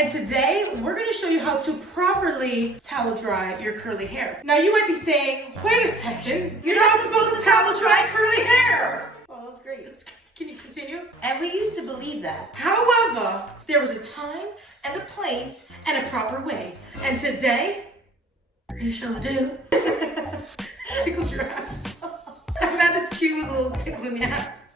And today we're going to show you how to properly towel dry your curly hair. Now you might be saying, wait a second, you're not supposed to towel dry curly hair. Oh, that's great. Can you continue? And we used to believe that. However, there was a time and a place and a proper way. And today, we're going to show the do. Tickled your ass. Amanda's cue was a little tickle in the ass.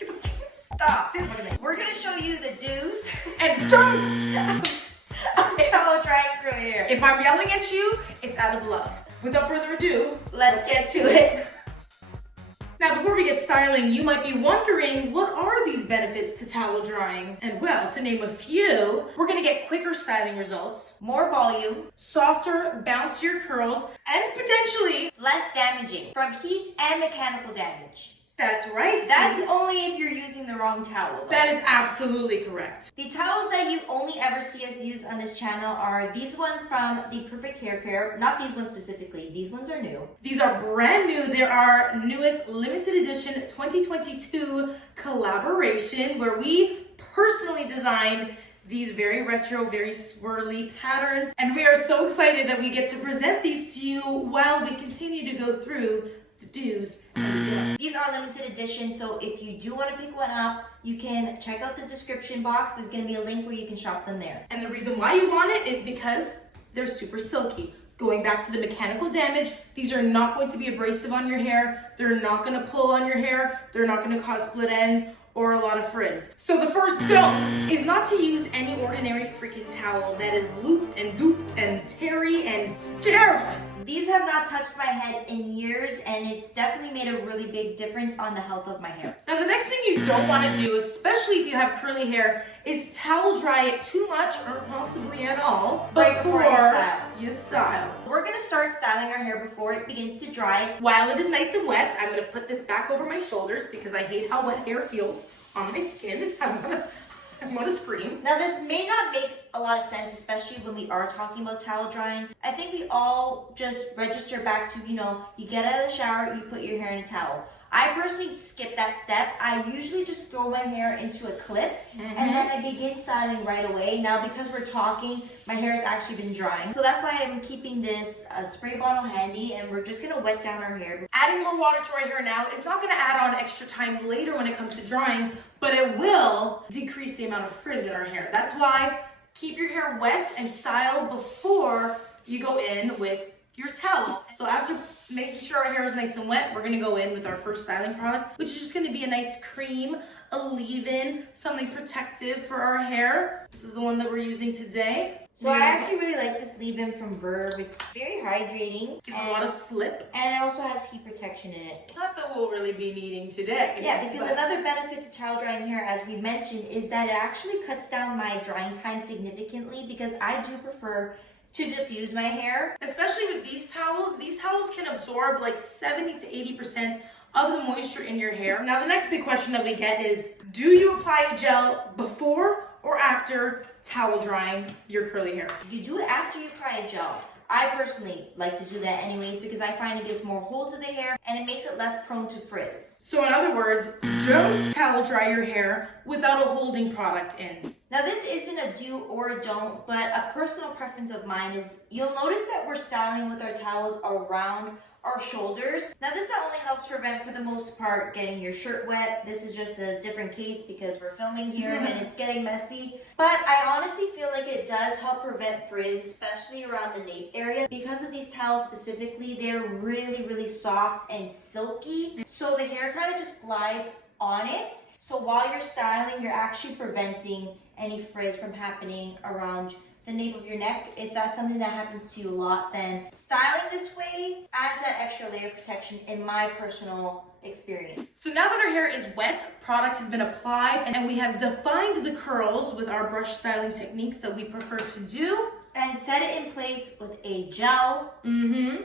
Stop. We're going to show you the do's And don'ts. of towel drying curly hair. If I'm yelling at you, it's out of love. Without further ado, Let's get to it. Now, before we get styling, you might be wondering, what are these benefits to towel drying? And well, to name a few, we're gonna get quicker styling results, More volume, softer, bouncier curls, and potentially, less damaging from heat and mechanical damage. that's right, That's sis. only if you're using the wrong towel, though. That is absolutely correct. The towels that you only ever see us use on this channel are these ones from the Perfect Hair Care. Not these ones specifically. These ones are new. These are brand new. They're our newest limited edition 2022 collaboration where we personally designed these very retro, very swirly patterns. And we are so excited that we get to present these to you while we continue to go through the do's and the don'ts. These are limited edition, so if you do want to pick one up, you can check out the description box. There's going to be a link where you can shop them there. And the reason why you want it is because they're super silky. Going back to the mechanical damage, these are not going to be abrasive on your hair. They're not going to pull on your hair. They're not going to cause split ends or a lot of frizz. So the first don't is not to use any ordinary freaking towel that is looped and dooped and terry and scary. These have not touched my head in years, and it's definitely made a really big difference on the health of my hair. Now the next thing you don't want to do, especially if you have curly hair, is towel dry it too much or possibly at all Right before you you style. We're going to start styling our hair before it begins to dry. While it is nice and wet, I'm going to put this back over my shoulders because I hate how wet hair feels on my skin. I'm gonna scream. Now this may not make a lot of sense, especially when we are talking about towel drying. I think we all just register back to, you get out of the shower, you put your hair in a towel. I personally skip that step. I usually just throw my hair into a clip and then I begin styling right away. Now because we're talking, my hair has actually been drying. So that's why I'm keeping this spray bottle handy, and we're just gonna wet down our hair. Adding more water to our hair now is not gonna add on extra time later when it comes to drying, but it will decrease the amount of frizz in our hair. That's why keep your hair wet and style before you go in with your towel. So after making sure our hair is nice and wet, we're gonna go in with our first styling product, which is just gonna be a nice cream, a leave-in, something protective for our hair. This is the one that we're using today. So I actually really like this leave-in from Verve. It's very hydrating. Gives a lot of slip. And it also has heat protection in it. Not that we'll really be needing today. Yeah, because another benefit to towel drying hair, as we mentioned, is that it actually cuts down my drying time significantly, because I do prefer to diffuse my hair. Especially with these towels can absorb like 70 to 80% of the moisture in your hair. Now the next big question that we get is, do you apply a gel before or after towel drying your curly hair? You do it after you apply a gel. I personally like to do that anyways because I find it gives more hold to the hair and it makes it less prone to frizz. So in other words, don't towel dry your hair without a holding product in. Now this isn't a do or a don't, but a personal preference of mine is you'll notice that we're styling with our towels around our shoulders. Now this not only helps prevent, for the most part, getting your shirt wet. This is just a different case because we're filming here and it's getting messy. But I honestly feel like it does help prevent frizz, especially around the nape area. Because of these towels specifically, they're really, really soft and silky. So the hair kind of just glides on it. So while you're styling, you're actually preventing any frizz from happening around the nape of your neck. If that's something that happens to you a lot, then styling this way adds that extra layer of protection in my personal experience. So now that our hair is wet, product has been applied, and we have defined the curls with our brush styling techniques that we prefer to do, and set it in place with a gel.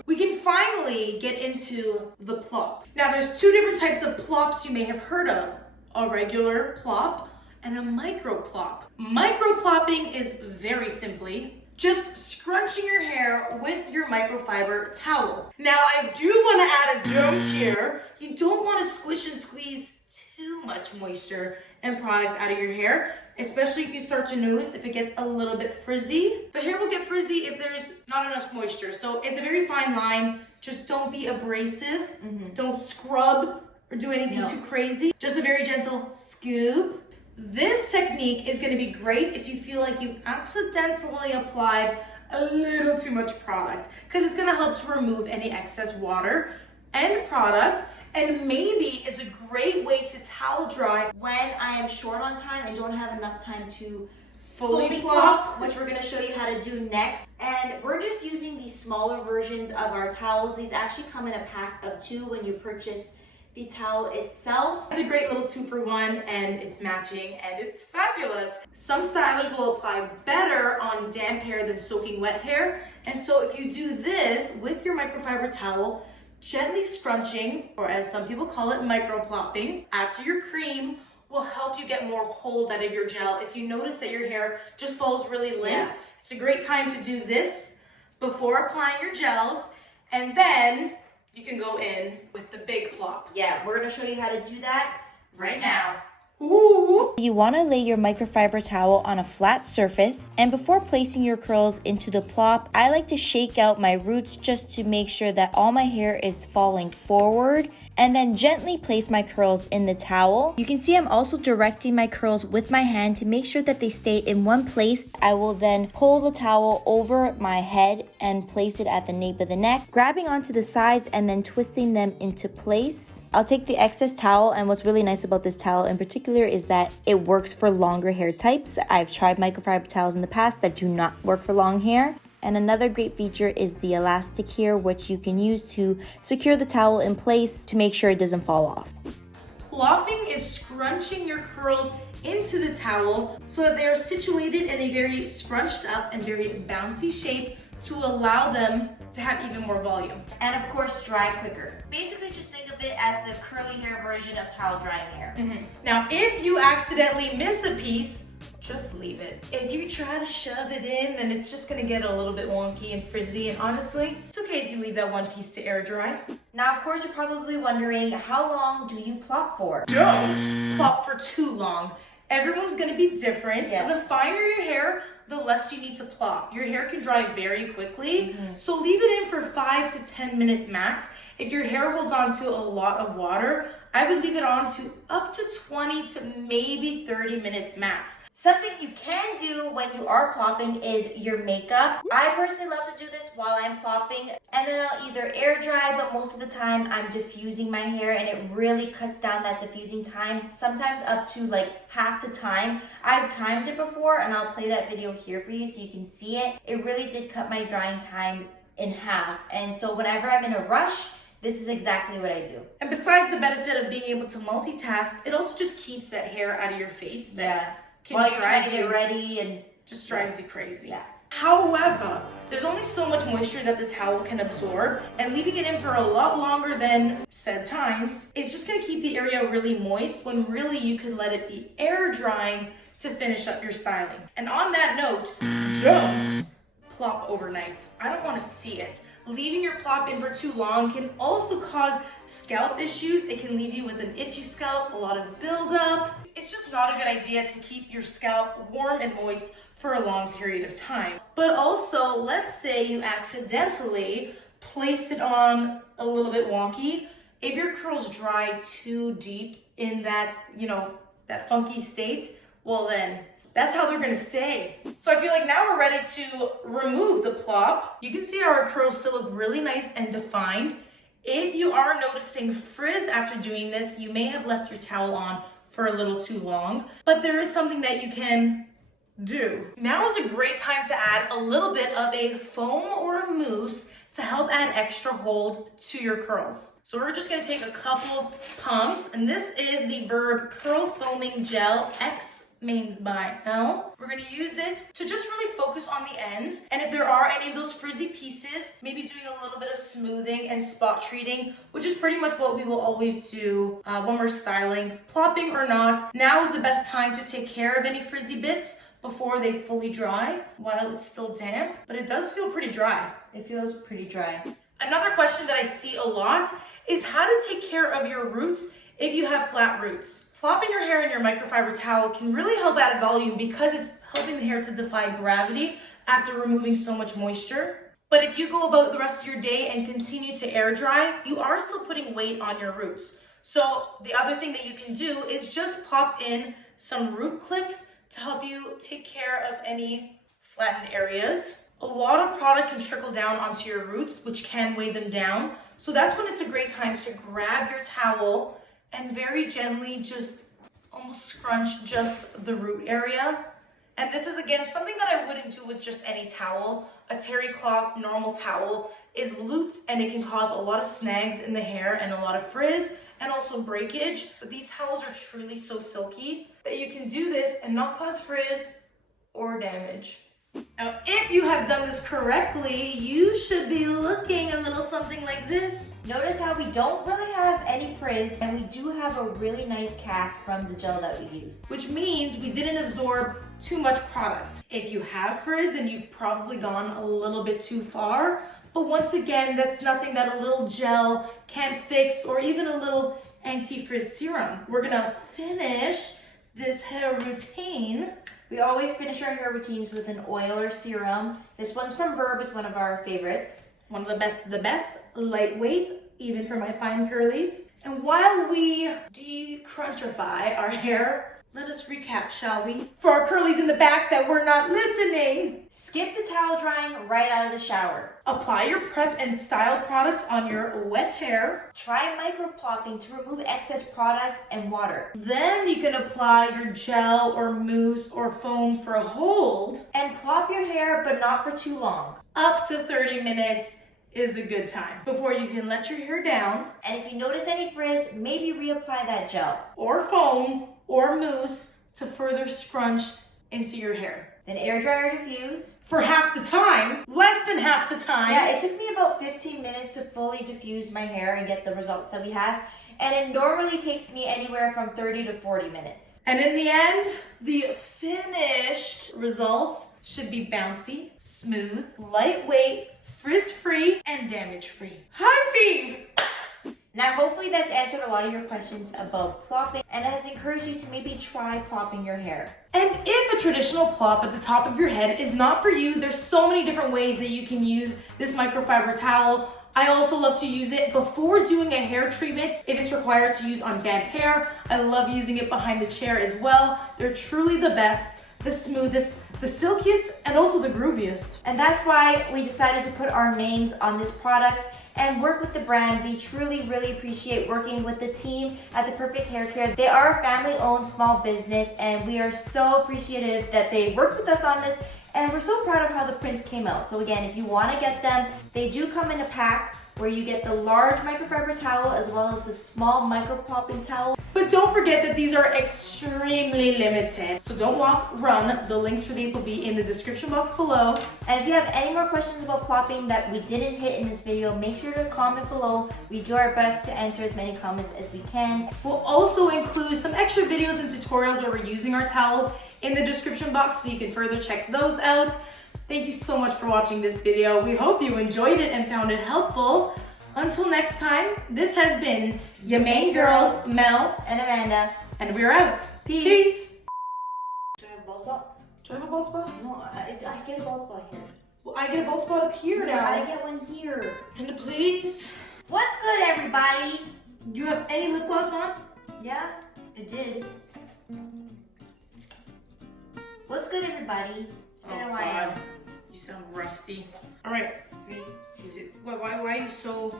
We can finally get into the plop. Now there's two different types of plops you may have heard of: a regular plop and a microplop. Microplopping is very simply just scrunching your hair with your microfiber towel. Now I do want to add a don't here. You don't want to squish and squeeze too too much moisture and product out of your hair, especially if you start to notice if it gets a little bit frizzy. The hair will get frizzy if there's not enough moisture. So it's a very fine line. Just don't be abrasive. Don't scrub or do anything too crazy. Just a very gentle scoop. This technique is going to be great if you feel like you accidentally applied a little too much product, because it's going to help to remove any excess water and product. And maybe it's a great way to towel dry when I am short on time and don't have enough time to fully plop, which we're going to show you how to do next. And we're just using these smaller versions of our towels. These actually come in a pack of 2 when you purchase the towel itself. It's a great little 2-for-1, and it's matching and it's fabulous. Some stylers will apply better on damp hair than soaking wet hair. And so if you do this with your microfiber towel, gently scrunching, or as some people call it, microplopping, after your cream will help you get more hold out of your gel. If you notice that your hair just falls really limp, it's a great time to do this before applying your gels, and then you can go in with the big plop. Yeah, we're gonna show you how to do that right now. Ooh. You want to lay your microfiber towel on a flat surface, and before placing your curls into the plop, I like to shake out my roots just to make sure that all my hair is falling forward, and then gently place my curls in the towel. You can see I'm also directing my curls with my hand to make sure that they stay in one place. I will then pull the towel over my head and place it at the nape of the neck, grabbing onto the sides and then twisting them into place. I'll take the excess towel, and what's really nice about this towel in particular is that it works for longer hair types. I've tried microfiber towels in the past that do not work for long hair. And another great feature is the elastic here, which you can use to secure the towel in place to make sure it doesn't fall off. Plopping is scrunching your curls into the towel so that they are situated in a very scrunched up and very bouncy shape to allow them to have even more volume. And of course, dry quicker. Basically, just think of it as the curly hair version of towel drying hair. Now, if you accidentally miss a piece, just leave it. If you try to shove it in, then it's just gonna get a little bit wonky and frizzy, and honestly, it's okay if you leave that one piece to air dry. Now, of course, you're probably wondering, how long do you plop for? Don't plop for too long. Everyone's gonna be different. Yes. The finer your hair, the less you need to plop. Your hair can dry very quickly, so leave it in for 5 to 10 minutes max. If your hair holds on to a lot of water, I would leave it on to up to 20 to maybe 30 minutes max. Something you can do when you are plopping is your makeup. I personally love to do this while I'm plopping, and then I'll either air dry, but most of the time I'm diffusing my hair, and it really cuts down that diffusing time, sometimes up to like half the time. I've timed it before, and I'll play that video here for you so you can see it. It really did cut my drying time in half, and so whenever I'm in a rush, this is exactly what I do. And besides the benefit of being able to multitask, it also just keeps that hair out of your face. While you're trying to get ready and just drives you crazy. Yeah. However, there's only so much moisture that the towel can absorb, and leaving it in for a lot longer than said times is just gonna keep the area really moist, when really you could let it be air drying to finish up your styling. And on that note, don't plop overnight. I don't wanna see it. Leaving your plop in for too long can also cause scalp issues. It can leave you with an itchy scalp, a lot of buildup. It's just not a good idea to keep your scalp warm and moist for a long period of time. But also, let's say you accidentally place it on a little bit wonky. If your curls dry too deep in that, that funky state, well then, that's how they're gonna stay. So I feel like now we're ready to remove the plop. You can see our curls still look really nice and defined. If you are noticing frizz after doing this, you may have left your towel on for a little too long, but there is something that you can do. Now is a great time to add a little bit of a foam or a mousse to help add extra hold to your curls. So we're just gonna take a couple pumps, and this is the Verb Curl Foaming Gel X Mains by Mell. We're gonna use it to just really focus on the ends, and if there are any of those frizzy pieces, maybe doing a little bit of smoothing and spot treating, which is pretty much what we will always do when we're styling, plopping or not. Now is the best time to take care of any frizzy bits before they fully dry while it's still damp, but it does feel pretty dry. it feels pretty dry. Another question that I see a lot is how to take care of your roots if you have flat roots. Plopping your hair in your microfiber towel can really help add volume because it's helping the hair to defy gravity after removing so much moisture. But if you go about the rest of your day and continue to air dry, you are still putting weight on your roots. So the other thing that you can do is just pop in some root clips to help you take care of any flattened areas. A lot of product can trickle down onto your roots, which can weigh them down. So that's when it's a great time to grab your towel and very gently just almost scrunch just the root area. And this is, again, something that I wouldn't do with just any towel. A terry cloth normal towel is looped and it can cause a lot of snags in the hair and a lot of frizz and also breakage. But these towels are truly so silky that you can do this and not cause frizz or damage. Now, if you have done this correctly, you should be looking a little something like this. Notice how we don't really have any frizz and we do have a really nice cast from the gel that we used. Which means we didn't absorb too much product. If you have frizz, then you've probably gone a little bit too far. But once again, that's nothing that a little gel can't fix or even a little anti-frizz serum. We're gonna finish this hair routine. We always finish our hair routines with an oil or serum. This one's from Verb, it's one of our favorites. One of the best, lightweight, even for my fine curlies. And while we decrunchify our hair, let us recap, shall we? For our curlies in the back that were not listening. Skip the towel drying right out of the shower. Apply your prep and style products on your wet hair. Try microplopping to remove excess product and water. Then you can apply your gel or mousse or foam for a hold. And plop your hair, but not for too long. Up to 30 minutes is a good time before you can let your hair down. And if you notice any frizz, maybe reapply that gel. Or foam or mousse to further scrunch into your hair. Then air dry or diffuse. For half the time, less than half the time. Yeah, it took me about 15 minutes to fully diffuse my hair and get the results that we have. And it normally takes me anywhere from 30 to 40 minutes. And in the end, the finished results should be bouncy, smooth, lightweight, frizz-free, and damage-free. High feed! Now, hopefully that's answered a lot of your questions about plopping and has encouraged you to maybe try plopping your hair. And if a traditional plop at the top of your head is not for you, there's so many different ways that you can use this microfiber towel. I also love to use it before doing a hair treatment if it's required to use on damp hair. I love using it behind the chair as well. They're truly the best, the smoothest, the silkiest, and also the grooviest. And that's why we decided to put our names on this product and work with the brand. We truly, really appreciate working with the team at The Perfect Hair Care. They are a family-owned small business, and we are so appreciative that they worked with us on this, and we're so proud of how the prints came out. So again, if you want to get them, they do come in a pack where you get the large microfiber towel as well as the small microplopping towel. But don't forget that these are extremely limited. So don't walk, run. The links for these will be in the description box below. And if you have any more questions about plopping that we didn't hit in this video, make sure to comment below. We do our best to answer as many comments as we can. We'll also include some extra videos and tutorials where we're using our towels in the description box so you can further check those out. Thank you so much for watching this video. We hope you enjoyed it and found it helpful. Until next time, this has been your main girls, Mel And Amanda. and we're out. Peace. Do I have a bald spot? Do I have a bald spot? No, I get a bald spot here. Well, I get a bald spot up here No, now. I get one here. And please. What's good, everybody? Do you have any lip gloss on? Yeah, I did. What's good, everybody? It's been a while. You sound rusty. All right. 3, 2, Why are you so...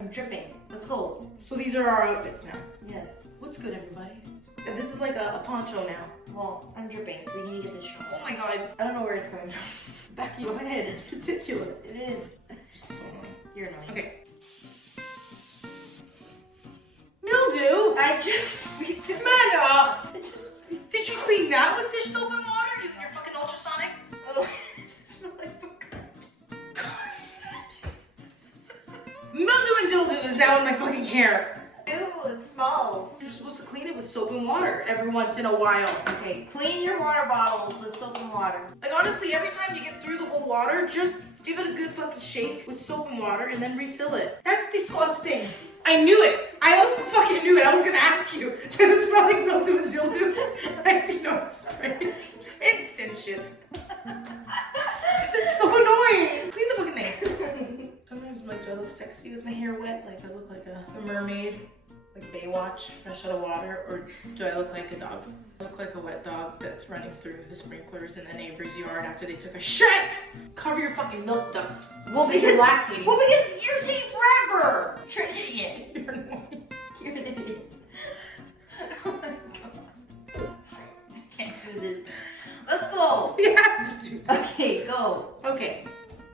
I'm dripping. Let's go. So these are our outfits now. Yes. What's good, everybody? And this is like a poncho now. Well, I'm dripping, so we need to get this shown. Oh my god. I don't know where it's coming from. Back of your head. It's ridiculous. It is. So annoying. You're annoying. Okay. Mildew? I just... Amanda! I just... Did you clean that with dish soap and water using your fucking ultrasonic? Oh, it smells like booger. Mildew and dildo is now in my fucking hair. Ew, it smells. You're supposed to clean it with soap and water every once in a while. Okay, clean your water bottles with soap and water. Like honestly, every time you get through the whole water, just give it a good fucking shake with soap and water, and then refill it. That's disgusting. I knew it. I also fucking knew it. I was gonna ask you. Does it smell like mildew and dildo? Next you know, spray. Instant shit. It's so annoying. Clean the fucking thing. Sometimes I'm like, do I look sexy with my hair wet? Like I look like a mermaid, like Baywatch, fresh out of water, or do I look like a dog? I look like a wet dog that's running through the sprinklers in the neighbor's yard after they took a shit. Cover your fucking milk ducts. Well, Like because you're lactating. Well, because you take forever. You're an idiot. You're annoying. You're an idiot. Oh my god. I can't do this. Let's go. We have to do that. Okay, go. Okay.